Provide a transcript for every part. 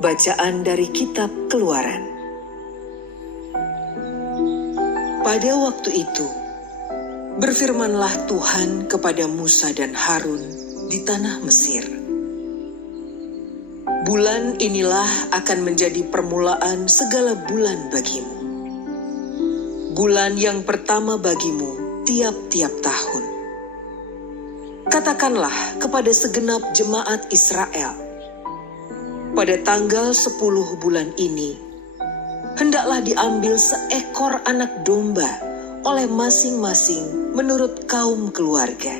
Bacaan dari Kitab Keluaran. Pada waktu itu, berfirmanlah Tuhan kepada Musa dan Harun di tanah Mesir. Bulan inilah akan menjadi permulaan segala bulan bagimu. Bulan yang pertama bagimu tiap-tiap tahun. Katakanlah kepada segenap jemaat Israel, pada tanggal 10 bulan ini, hendaklah diambil seekor anak domba oleh masing-masing menurut kaum keluarga.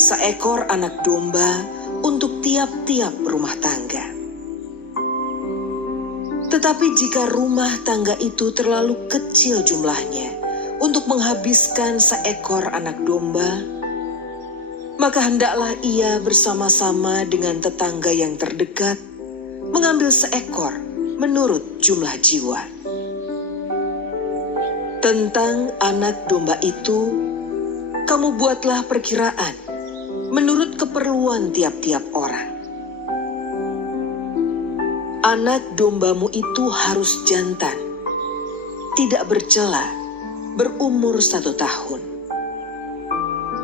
Seekor anak domba untuk tiap-tiap rumah tangga. Tetapi jika rumah tangga itu terlalu kecil jumlahnya untuk menghabiskan seekor anak domba, maka hendaklah ia bersama-sama dengan tetangga yang terdekat mengambil seekor menurut jumlah jiwa. Tentang anak domba itu, kamu buatlah perkiraan menurut keperluan tiap-tiap orang. Anak dombamu itu harus jantan, tidak bercela, berumur 1 tahun.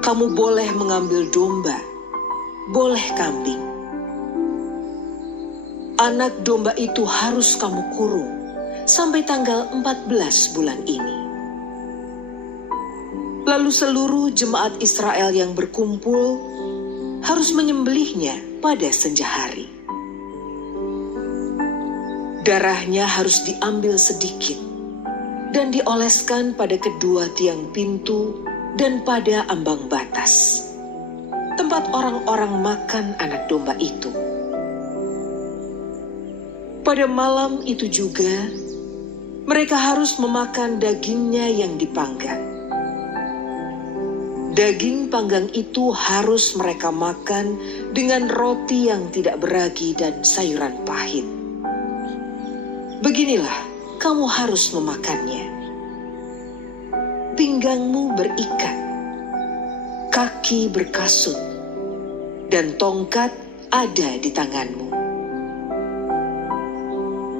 Kamu boleh mengambil domba, boleh kambing. Anak domba itu harus kamu kurung sampai tanggal 14 bulan ini. Lalu seluruh jemaat Israel yang berkumpul harus menyembelihnya pada senja hari. Darahnya harus diambil sedikit dan dioleskan pada kedua tiang pintu dan pada ambang batas, tempat orang-orang makan anak domba itu. Pada malam itu juga, mereka harus memakan dagingnya yang dipanggang. Daging panggang itu harus mereka makan dengan roti yang tidak beragi dan sayuran pahit. Beginilah kamu harus memakannya. Pinggangmu berikat, kaki berkasut, dan tongkat ada di tanganmu.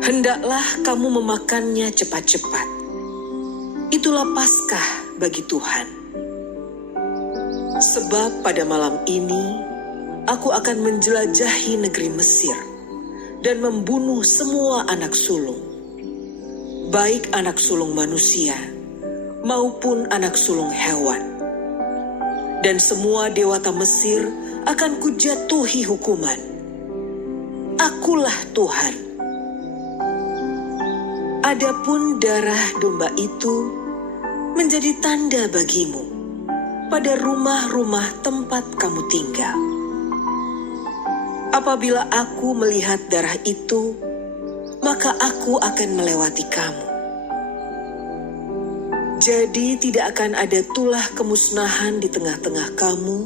Hendaklah kamu memakannya cepat-cepat. Itulah Paskah bagi Tuhan. Sebab pada malam ini, aku akan menjelajahi negeri Mesir dan membunuh semua anak sulung, baik anak sulung manusia maupun anak sulung hewan. Dan semua dewata Mesir akan kujatuhi hukuman. Akulah Tuhan. Adapun darah domba itu menjadi tanda bagimu pada rumah-rumah tempat kamu tinggal. Apabila aku melihat darah itu, maka aku akan melewati kamu. Jadi tidak akan ada tulah kemusnahan di tengah-tengah kamu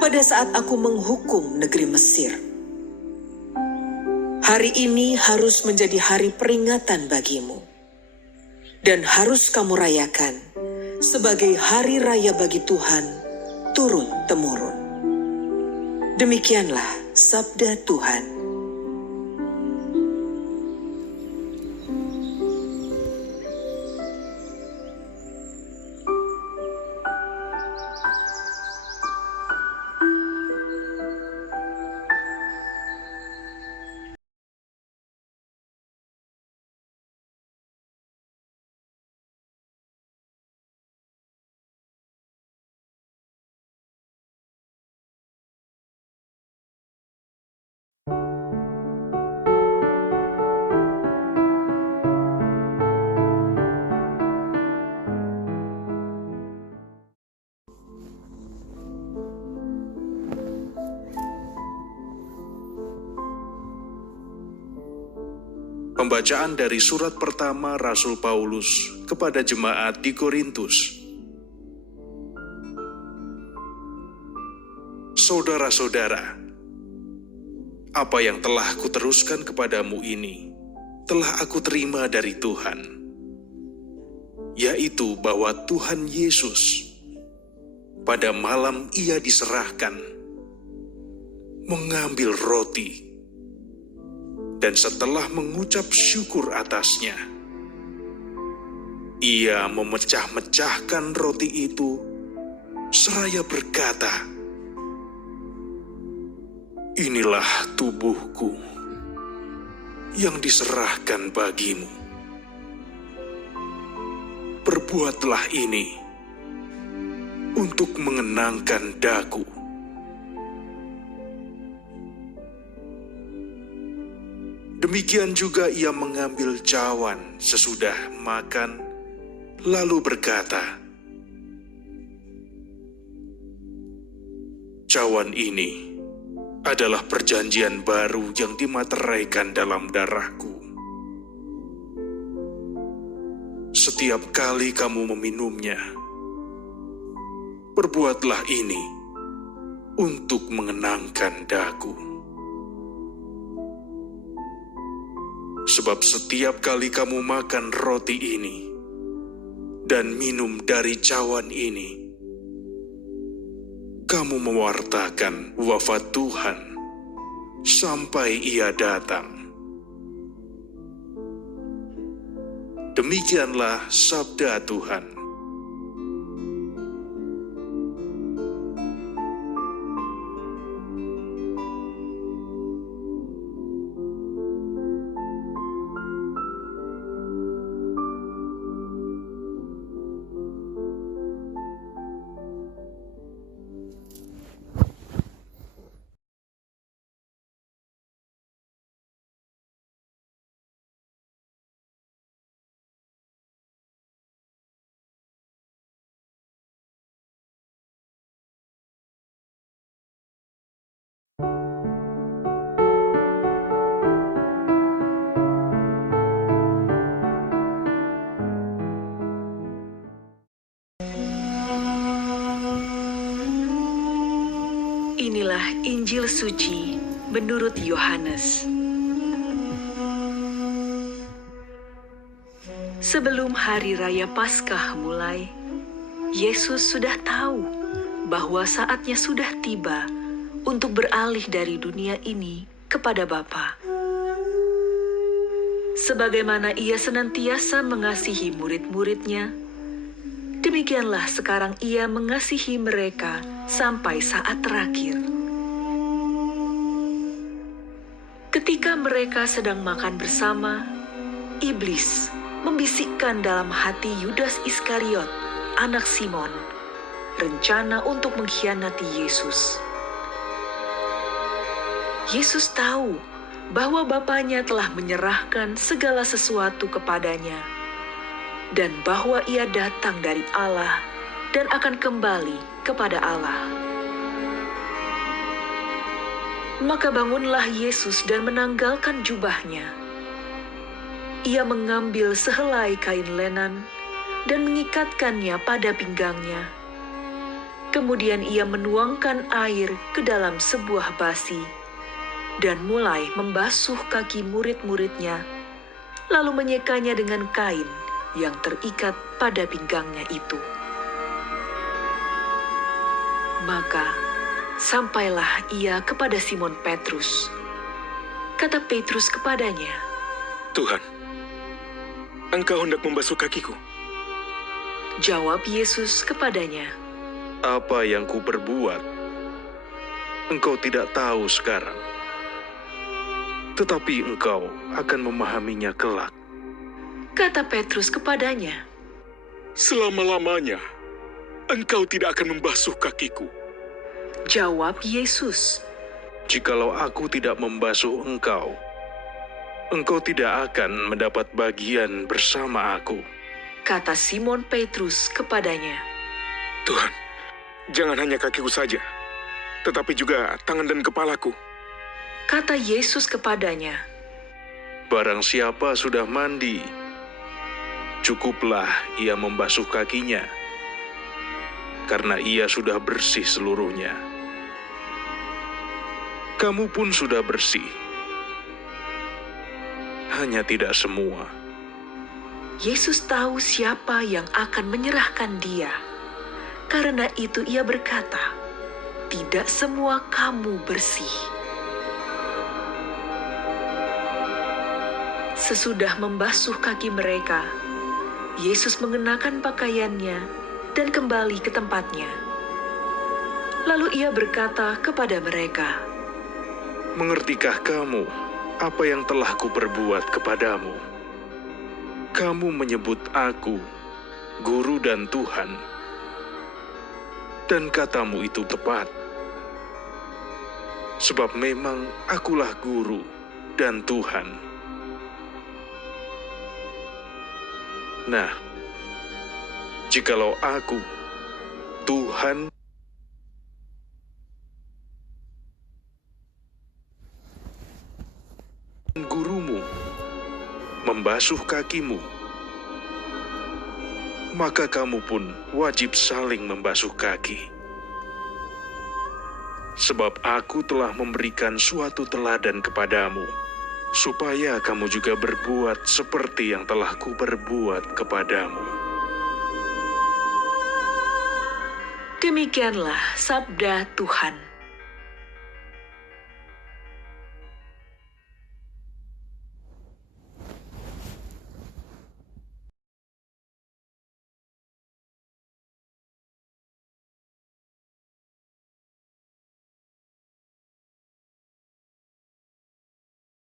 pada saat aku menghukum negeri Mesir. Hari ini harus menjadi hari peringatan bagimu, dan harus kamu rayakan sebagai hari raya bagi Tuhan turun-temurun. Demikianlah sabda Tuhan. Pembacaan dari surat pertama Rasul Paulus kepada jemaat di Korintus. Saudara-saudara, apa yang telah kuteruskan kepadamu ini telah aku terima dari Tuhan, yaitu bahwa Tuhan Yesus pada malam ia diserahkan mengambil roti, dan setelah mengucap syukur atasnya, ia memecah-mecahkan roti itu seraya berkata, "Inilah tubuhku yang diserahkan bagimu. Perbuatlah ini untuk mengenangkan daku." Demikian juga ia mengambil cawan sesudah makan, lalu berkata, "Cawan ini adalah perjanjian baru yang dimateraikan dalam darahku. Setiap kali kamu meminumnya, perbuatlah ini untuk mengenangkan daku. Sebab setiap kali kamu makan roti ini dan minum dari cawan ini, kamu mewartakan wafat Tuhan sampai Ia datang." Demikianlah sabda Tuhan. Inilah Injil suci menurut Yohanes. Sebelum hari raya Paskah mulai, Yesus sudah tahu bahwa saatnya sudah tiba untuk beralih dari dunia ini kepada Bapa. Sebagaimana Ia senantiasa mengasihi murid-muridnya, demikianlah sekarang Ia mengasihi mereka sampai saat terakhir. Ketika mereka sedang makan bersama, iblis membisikkan dalam hati Yudas Iskariot, anak Simon, rencana untuk mengkhianati Yesus. Yesus tahu bahwa Bapanya telah menyerahkan segala sesuatu kepadanya, dan bahwa Ia datang dari Allah dan akan kembali kepada Allah. Maka bangunlah Yesus dan menanggalkan jubahnya. Ia mengambil sehelai kain lenan dan mengikatkannya pada pinggangnya. Kemudian ia menuangkan air ke dalam sebuah basi dan mulai membasuh kaki murid-muridnya, lalu menyekanya dengan kain yang terikat pada pinggangnya itu. Maka sampailah ia kepada Simon Petrus. Kata Petrus kepadanya, "Tuhan, Engkau hendak membasuh kakiku?" Jawab Yesus kepadanya, "Apa yang kuperbuat, engkau tidak tahu sekarang, tetapi engkau akan memahaminya kelak." Kata Petrus kepadanya, "Selama-lamanya Engkau tidak akan membasuh kakiku." Jawab Yesus, "Jikalau aku tidak membasuh engkau, engkau tidak akan mendapat bagian bersama aku." Kata Simon Petrus kepadanya, "Tuhan, jangan hanya kakiku saja, tetapi juga tangan dan kepalaku." Kata Yesus kepadanya, Barang siapa sudah mandi, cukuplah ia membasuh kakinya, karena ia sudah bersih seluruhnya. Kamu pun sudah bersih, hanya tidak semua." Yesus tahu siapa yang akan menyerahkan dia. Karena itu ia berkata, "Tidak semua kamu bersih." Sesudah membasuh kaki mereka, Yesus mengenakan pakaiannya dan kembali ke tempatnya. Lalu ia berkata kepada mereka, "Mengertikah kamu apa yang telah kuperbuat kepadamu? Kamu menyebut aku Guru dan Tuhan, dan katamu itu tepat. Sebab memang akulah Guru dan Tuhan. Nah, jikalau aku, Tuhan, dan gurumu, membasuh kakimu, maka kamu pun wajib saling membasuh kaki. Sebab aku telah memberikan suatu teladan kepadamu, supaya kamu juga berbuat seperti yang telah kuperbuat kepadamu." Demikianlah sabda Tuhan.